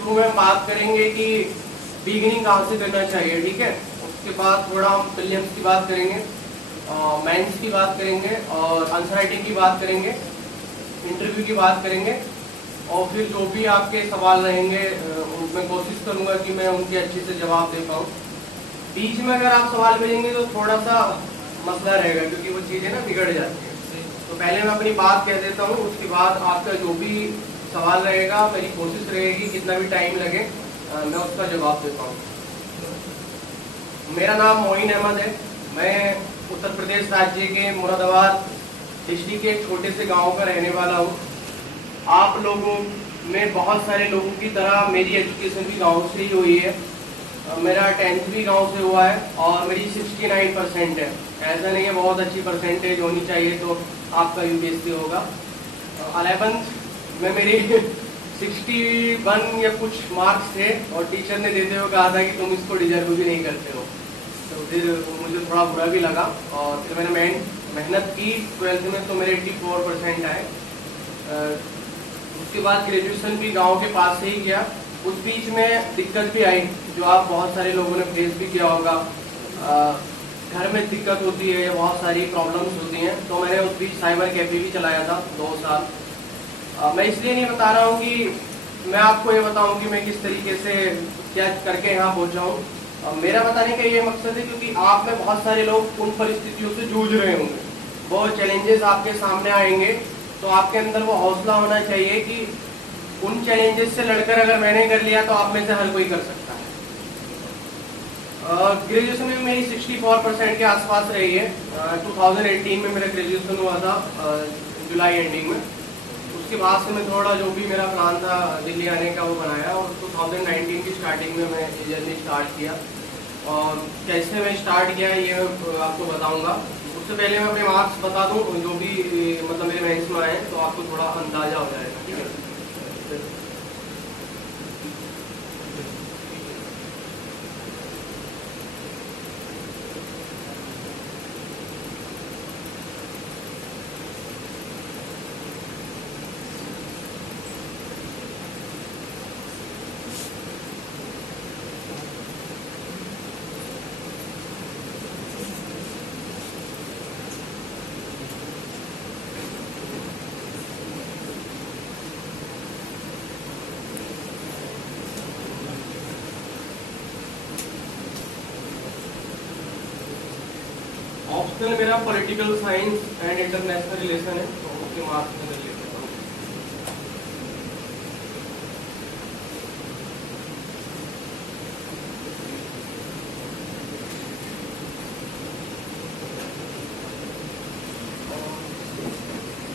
शुरू में बात करेंगे कि बिगिनिंग कहाँ से करना चाहिए, ठीक है। उसके बाद थोड़ा हम प्रीलिम्स की बात करेंगे, मेंस की बात करेंगे और आंसर राइटिंग की बात करेंगे, इंटरव्यू की बात करेंगे और फिर जो भी आपके सवाल रहेंगे मैं कोशिश करूंगा कि मैं उनके अच्छे से जवाब दे पाऊँ। बीच में अगर आप सवाल भेजेंगे तो थोड़ा सा मसला रहेगा क्योंकि वो चीज़ें ना बिगड़ जाती हैं। तो पहले मैं अपनी बात कह देता हूँ, उसके बाद आपका जो भी सवाल रहेगा मेरी कोशिश रहेगी कितना भी टाइम लगे मैं उसका जवाब दे पाऊँ। मेरा नाम मोइन अहमद है। मैं उत्तर प्रदेश राज्य के मुरादाबाद डिस्ट्रिक्ट के एक छोटे से गांव का रहने वाला हूँ। आप लोगों में बहुत सारे लोगों की तरह मेरी एजुकेशन भी गांव से ही हुई है। मेरा 10th भी गांव से हुआ है और मेरी 69% है। ऐसा नहीं है बहुत अच्छी परसेंटेज होनी चाहिए तो आपका यूपीएससी होगा। 11th में मेरी 61 या कुछ मार्क्स थे और टीचर ने देते हुए कहा था कि तुम इसको डिजर्व भी नहीं करते हो, तो फिर मुझे थोड़ा बुरा भी लगा और फिर मैंने मेहनत की 12th में तो मेरे 84% आए। उसके बाद ग्रेजुएशन भी गांव के पास से ही किया। उस बीच में दिक्कत भी आई जो आप बहुत सारे लोगों ने फेस भी किया होगा। घर में दिक्कत होती है, बहुत सारी प्रॉब्लम्स होती हैं, तो मैंने उस बीच साइबर कैफे भी चलाया था 2 साल। मैं इसलिए नहीं बता रहा हूँ कि मैं आपको ये बताऊँ कि मैं किस तरीके से क्या करके यहाँ पहुँचा हूँ। मेरा बताने का ये मकसद है क्योंकि आप में बहुत सारे लोग उन परिस्थितियों से जूझ रहे होंगे, बहुत चैलेंजेस आपके सामने आएंगे, तो आपके अंदर वो हौसला होना चाहिए कि उन चैलेंजेस से लड़कर अगर मैंने कर लिया तो आप में से हर कोई कर सकता है। ग्रेजुएशन में मेरी 64% के आसपास रही है। 2018 में मेरा ग्रेजुएशन हुआ था, जुलाई एंडिंग में। उसके बाद से मैं थोड़ा जो भी मेरा प्लान था दिल्ली आने का वो बनाया और 2019 की स्टार्टिंग में मैं ये जर्नी स्टार्ट किया। और कैसे मैं स्टार्ट किया ये आपको बताऊंगा। उससे पहले मैं अपने मार्क्स बता दूं जो भी मतलब मेरे मेंस में आए तो आपको थोड़ा अंदाजा हो जाएगा, ठीक है। ऑप्शनल मेरा political science and international relation है, तो उसके मार्क्स में ले लेता हूँ।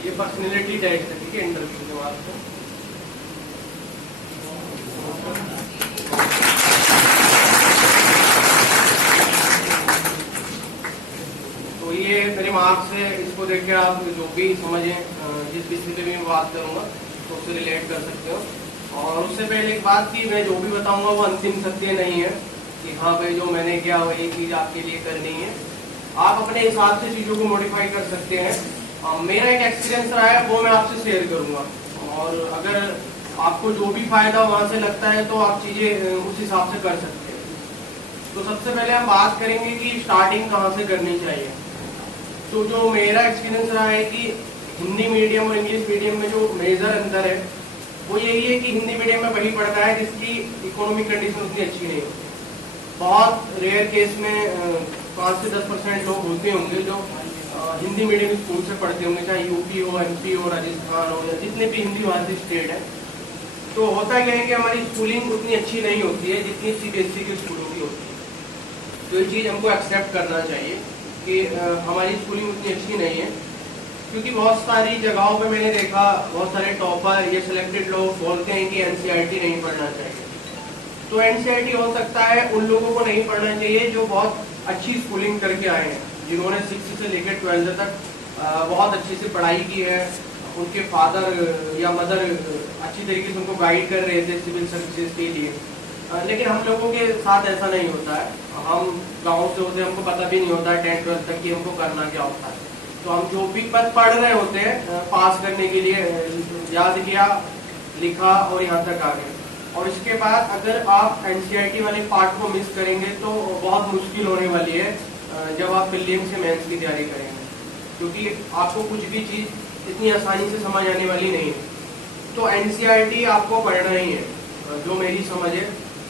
ये पर्सनैलिटी टेस्ट है, ठीक है, इंटरव्यू के मार्क्स में। ये मेरे मार्क्स है, इसको देख के आप जो भी समझें जिस विषय पे भी मैं बात करूंगा तो उससे रिलेट कर सकते हो। और उससे पहले एक बात की मैं जो भी बताऊंगा वो अंतिम सत्य नहीं है कि हाँ भाई जो मैंने किया वही चीज़ आपके लिए करनी है। आप अपने हिसाब से चीज़ों को मॉडिफाई कर सकते हैं। मेरा एक एक्सपीरियंस रहा है वो मैं आपसे शेयर करूँगा और अगर आपको जो भी फायदा वहाँ से लगता है तो आप चीज़ें उस हिसाब से कर सकते हैं। तो सबसे पहले हम बात करेंगे कि स्टार्टिंग कहाँ से करनी चाहिए। तो जो मेरा एक्सपीरियंस रहा है कि हिंदी मीडियम और इंग्लिश मीडियम में जो मेजर अंतर है वो यही है कि हिंदी मीडियम में वही पढ़ता है जिसकी इकोनॉमिक कंडीशन उतनी अच्छी नहीं होती। बहुत रेयर केस में 5 से 10% लोग होते होंगे जो हिंदी मीडियम स्कूल से पढ़ते होंगे, चाहे यूपी हो, एमपी हो, राजस्थान हो या जितने भी हिंदी भाषी स्टेट है। तो होता क्या है कि हमारी स्कूलिंग उतनी अच्छी नहीं होती है जितनी सीबीएसई के स्कूलों की होती है। तो ये चीज़ हमको एक्सेप्ट करना चाहिए कि हमारी स्कूलिंग उतनी अच्छी नहीं है, क्योंकि बहुत सारी जगहों पे मैंने देखा बहुत सारे टॉपर या सिलेक्टेड लोग बोलते हैं कि एनसीईआरटी नहीं पढ़ना चाहिए। तो एनसीईआरटी हो सकता है उन लोगों को नहीं पढ़ना चाहिए जो बहुत अच्छी स्कूलिंग करके आए हैं, जिन्होंने 6 से लेकर 12 तक बहुत अच्छे से पढ़ाई की है, उनके फादर या मदर अच्छी तरीके से उनको गाइड कर रहे थे सिविल सर्विसेज के लिए। लेकिन हम लोगों के साथ ऐसा नहीं होता है। हम गाँव से होते हैं, हमको पता भी नहीं होता है 10-12 तक कि हमको करना क्या होता है। तो हम जो भी पद पढ़ रहे होते हैं पास करने के लिए याद किया, लिखा और यहाँ तक आ गए। और इसके बाद अगर आप एनसीईआरटी वाले पार्ट को मिस करेंगे तो बहुत मुश्किल होने वाली है जब आप प्रीलिम्स से मेंस की तैयारी करेंगे, क्योंकि आपको कुछ भी चीज़ इतनी आसानी से समझ आने वाली नहीं है। तो एनसीईआरटी आपको पढ़ना ही है, जो मेरी समझ है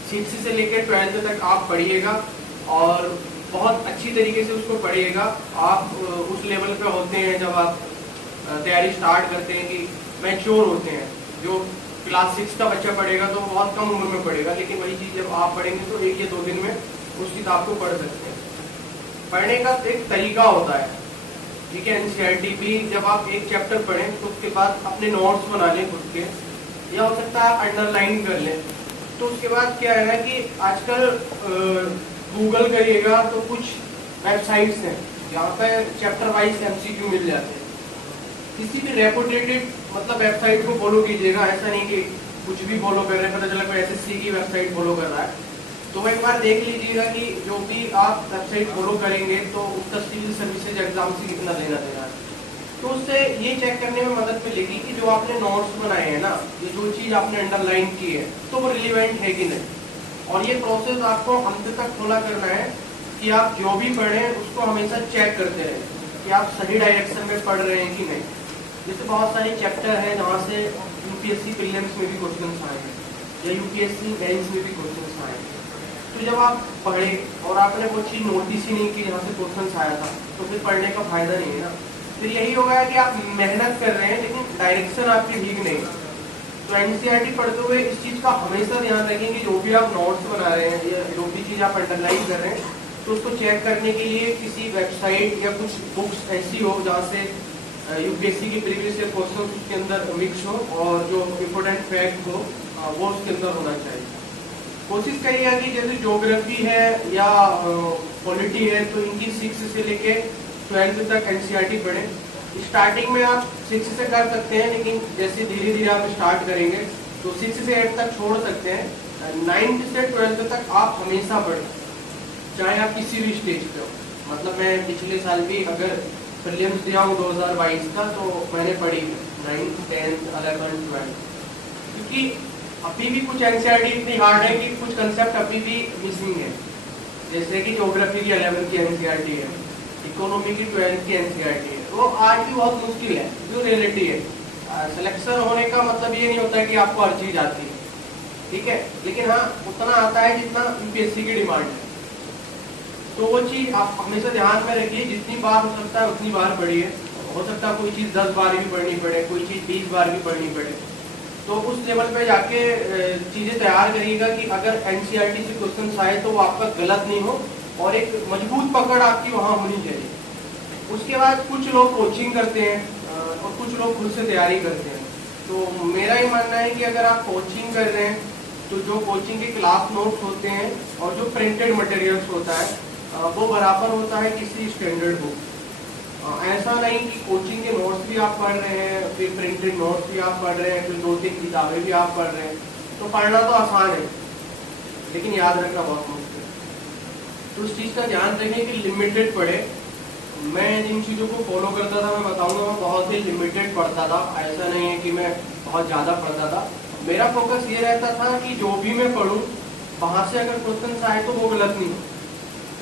6th से लेकर 12th तक आप पढ़िएगा और बहुत अच्छी तरीके से उसको पढ़िएगा। आप उस लेवल पे होते हैं जब आप तैयारी स्टार्ट करते हैं कि मैच्योर होते हैं। जो क्लास 6 का बच्चा पढ़ेगा तो बहुत कम उम्र में पढ़ेगा, लेकिन वही चीज़ जब आप पढ़ेंगे तो 1 या 2 दिन में उस किताब को पढ़ सकते हैं। पढ़ने का एक तरीका होता है, ठीक है। एनसीईआरटी भी जब आप एक चैप्टर पढ़ें तो उसके बाद अपने नोट्स बना लें खुद के, या हो सकता है आप अंडरलाइन कर लें। तो उसके बाद क्या है ना कि आजकल गूगल करिएगा तो कुछ वेबसाइट्स हैं जहाँ पे चैप्टर वाइज एमसीक्यू मिल जाते हैं। किसी भी रेपुटेटेड मतलब वेबसाइट को फॉलो कीजिएगा, ऐसा नहीं कि कुछ भी फॉलो कर रहे हैं, पता चला कोई एसएससी की वेबसाइट फॉलो कर रहा है। तो एक बार देख लीजिएगा कि जो भी आप वेबसाइट फॉलो करेंगे तो उसका सिविल सर्विसेज एग्जाम से कितना लेना देना है। तो उससे ये चेक करने में मदद मिलेगी कि जो आपने नोट्स बनाए हैं ना, ये जो चीज़ आपने अंडरलाइन की है तो वो रिलेवेंट है कि नहीं। और ये प्रोसेस आपको अंत तक फॉलो करना है कि आप जो भी पढ़ें उसको हमेशा चेक करते रहें कि आप सही डायरेक्शन में पढ़ रहे हैं कि नहीं। जैसे बहुत सारे चैप्टर हैं जहाँ से यूपीएससी प्रीलिम्स में भी क्वेश्चन आए हैं या यूपीएससी मेंस में भी क्वेश्चन आए हैं। तो जब आप पढ़े और आपने वो चीज़ नोटिस ही नहीं की जहाँ से क्वेश्चन आया था तो फिर पढ़ने का फायदा नहीं है ना। फिर यही होगा कि आप मेहनत कर रहे हैं लेकिन डायरेक्शन आपकी ठीक नहीं है। तो एनसीईआरटी पढ़ते हुए इस चीज़ का हमेशा ध्यान रखें कि जो भी आप नोट्स बना रहे हैं या जो भी चीज़ आप अंडरलाइन कर रहे हैं तो उसको चेक करने के लिए किसी वेबसाइट या कुछ बुक्स ऐसी हो जहाँ से यूपीएससी के प्रीवियस ईयर क्वेश्चन उसके अंदर मिक्स हो और जो इम्पोर्टेंट फैक्ट हो वो उसके अंदर होना चाहिए। कोशिश करिएगा कि जैसे ज्योग्राफी है या पॉलिटी है तो इनकी 6 से लेके 12th तक एनसीईआरटी पढ़ें। स्टार्टिंग में आप 6 से कर सकते हैं, लेकिन जैसे धीरे धीरे आप स्टार्ट करेंगे तो 6 से 8 तक छोड़ सकते हैं। 9th से 12th तक आप हमेशा पढ़ें, चाहे आप किसी भी स्टेज पे हो। मतलब मैं पिछले साल भी अगर प्रीलिम्स दिया हूँ 2022 का तो मैंने पढ़ी 9th 10th 11th 12th, क्योंकि अभी भी कुछ एनसीईआरटी इतनी हार्ड है कि कुछ कंसेप्ट अभी भी मिसिंग है। जैसे कि ज्योग्राफी की 11th की एनसीईआरटी है, इकोनॉमी की 12th की एनसीईआरटी है, वो आज भी बहुत मुश्किल है। जो रियलिटी है, सिलेक्शन होने का मतलब ये नहीं होता है कि आपको हर चीज़ आती है, ठीक है, लेकिन हाँ उतना आता है जितना यूपीएससी की डिमांड है। तो वो चीज़ आप हमेशा ध्यान में रखिए, जितनी बार हो सकता है उतनी बार पढ़िए। हो सकता है कोई चीज़ 10 बार भी पढ़नी पड़े, कोई चीज़ 20 बार भी पढ़नी पड़े। तो उस लेवल पे जाके चीज़ें तैयार करिएगा कि अगर एनसीईआरटी से क्वेश्चन आए तो वो आपका गलत नहीं हो और एक मजबूत पकड़ आपकी वहाँ होनी चाहिए। उसके बाद कुछ लोग कोचिंग करते हैं और कुछ लोग खुद से तैयारी करते हैं। तो मेरा ये मानना है कि अगर आप कोचिंग कर रहे हैं तो जो कोचिंग के क्लास नोट्स होते हैं और जो प्रिंटेड मटेरियल्स होता है वो बराबर होता है किसी स्टैंडर्ड बुक। ऐसा नहीं कि कोचिंग के नोट्स भी आप पढ़ रहे हैं, फिर प्रिंटेड नोट्स भी आप पढ़ रहे हैं, फिर 2-3 किताबें भी आप पढ़ रहे हैं। तो पढ़ना तो आसान है लेकिन याद रखना बहुत मुश्किल है। तो उस चीज़ का ध्यान रखें कि लिमिटेड पढ़े। मैं जिन चीज़ों को फॉलो करता था मैं बताऊंगा, मैं बहुत ही लिमिटेड पढ़ता था। ऐसा नहीं है कि मैं बहुत ज़्यादा पढ़ता था। मेरा फोकस ये रहता था कि जो भी मैं पढ़ूँ वहाँ से अगर क्वेश्चन आए तो वो गलत नहीं हो,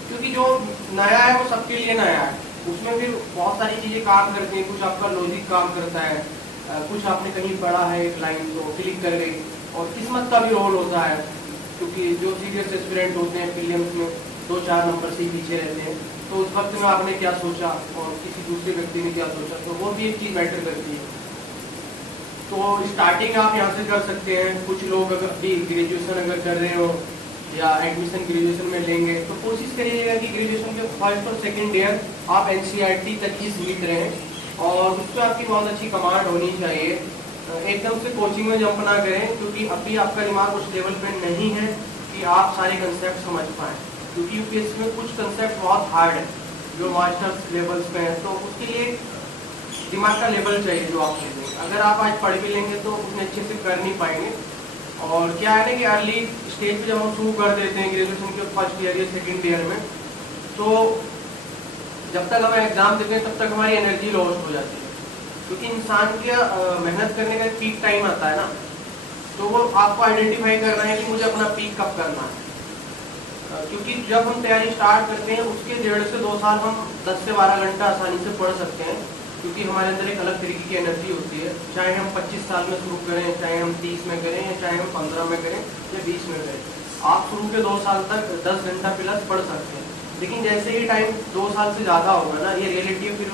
क्योंकि जो नया है वो सबके लिए नया है। उसमें फिर बहुत सारी चीज़ें काम करती हैं, कुछ आपका लॉजिक काम करता है, कुछ आपने कहीं पढ़ा है एक लाइन तो क्लिक कर गई, और किस्मत का भी रोल होता है, क्योंकि जो सीरियस एस्पिरेंट होते हैं प्रीलिम्स में 2-4 नंबर से ही पीछे रहते हैं। तो उस वक्त में आपने क्या सोचा और किसी दूसरे व्यक्ति ने क्या सोचा, तो वो भी एक चीज़ मैटर करती है। तो स्टार्टिंग आप यहाँ से कर सकते हैं। कुछ लोग अगर भी ग्रेजुएशन अगर कर रहे हो या एडमिशन ग्रेजुएशन में लेंगे तो कोशिश करिएगा कि ग्रेजुएशन के फर्स्ट और सेकंड ईयर आप एनसीईआरटी तक ही सीमित रहें और उस पर आपकी बहुत अच्छी कमांड होनी चाहिए। एकदम से कोचिंग में जंप ना करें, क्योंकि अभी आपका दिमाग उस लेवल पे नहीं है कि आप सारे कंसेप्ट समझ पाएँ, क्योंकि यूपीएससी में कुछ कंसेप्ट बहुत हार्ड है जो मास्टर्स लेवल्स पे है। तो उसके लिए दिमाग का लेवल चाहिए जो आप लेंगे। अगर आप आज पढ़ भी लेंगे तो उतने अच्छे से कर नहीं पाएंगे। और क्या है ना कि अर्ली स्टेज पे जब हम शुरू कर देते हैं ग्रेजुएशन के फर्स्ट ईयर या सेकेंड ईयर में, तो जब तक हमें एग्जाम देते हैं तब तक हमारी एनर्जी लॉस्ट हो जाती है, क्योंकि इंसान की मेहनत करने का पीक टाइम आता है ना, तो वो आपको आइडेंटिफाई करना है कि मुझे अपना पीक कब करना है। क्योंकि जब हम तैयारी स्टार्ट करते हैं उसके 1.5 से 2 साल हम 10 से 12 घंटा आसानी से पढ़ सकते हैं, क्योंकि हमारे अंदर एक अलग तरीके की एनर्जी होती है। चाहे हम 25 साल में शुरू करें, चाहे हम 30 में करें, या चाहे हम 15 में करें या 20 में करें, आप शुरू के 2 साल तक 10 घंटा प्लस पढ़ सकते हैं। लेकिन जैसे ही टाइम 2 साल से ज़्यादा होगा ना, ये रियलिटी है, फिर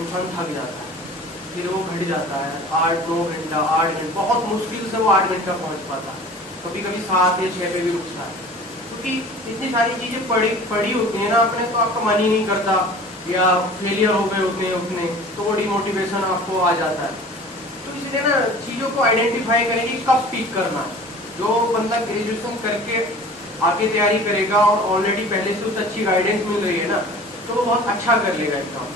इंसान थक जाता है, फिर वो घट जाता है। 8-9 घंटा, 8 घंटा, बहुत मुश्किल से वो 8 घंटा पहुँच पाता है, कभी कभी 7 या 6 पे भी रुकता है, क्योंकि इतनी सारी चीज़ें पढ़ी होती है ना आपने, तो आपका मन ही नहीं करता, या फेलियर हो गए उतने तो वो डिमोटिवेशन आपको आ जाता है। तो इसलिए ना चीज़ों को आइडेंटिफाई करें कि कब पीक करना है। जो बंदा ग्रेजुएशन करके आगे तैयारी करेगा और ऑलरेडी पहले से उसे अच्छी गाइडेंस मिल रही है ना, तो वो बहुत अच्छा कर लेगा एग्जाम,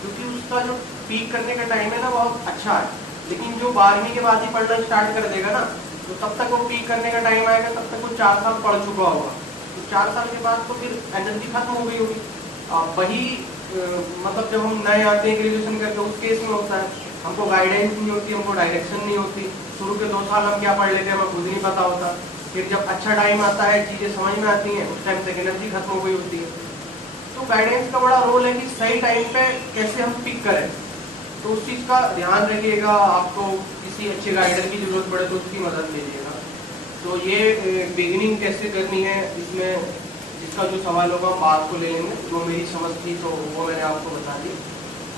क्योंकि उसका जो पीक करने का टाइम है ना बहुत अच्छा है। लेकिन जो 12वीं के बाद ही पढ़ना स्टार्ट कर देगा ना, तो तब तक वो पीक करने का टाइम आएगा, तब तक वो 4 साल पढ़ चुका होगा। तो 4 साल के बाद तो फिर एनर्जी खत्म हो गई होगी। वही मतलब जब हम नए आते हैं ग्रेजुएशन करके, उस केस में होता है, हमको गाइडेंस नहीं होती, हमको डायरेक्शन नहीं होती। शुरू के 2 साल हम क्या पढ़ लेते हैं हमें खुद नहीं पता होता। फिर जब अच्छा टाइम आता है, चीज़ें समझ में आती हैं, उस टाइम तक एनर्जी खत्म हो गई होती है। तो गाइडेंस का बड़ा रोल है कि सही टाइम पे कैसे हम पिक करें। तो उस चीज़ का ध्यान रखिएगा। आपको किसी अच्छे गाइडर की जरूरत पड़े तो उसकी मदद लीजिएगा। तो ये बिगिनिंग कैसे करनी है, इसमें इसका जो सवाल होगा हम बात को ले लेंगे। जो मेरी समझ थी तो वो मैंने आपको बता दी।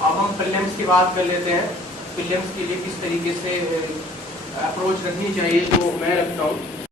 अब हम प्रीलिम्स की बात कर लेते हैं। प्रीलिम्स के लिए किस तरीके से अप्रोच रखनी चाहिए, तो मैं रखता हूँ।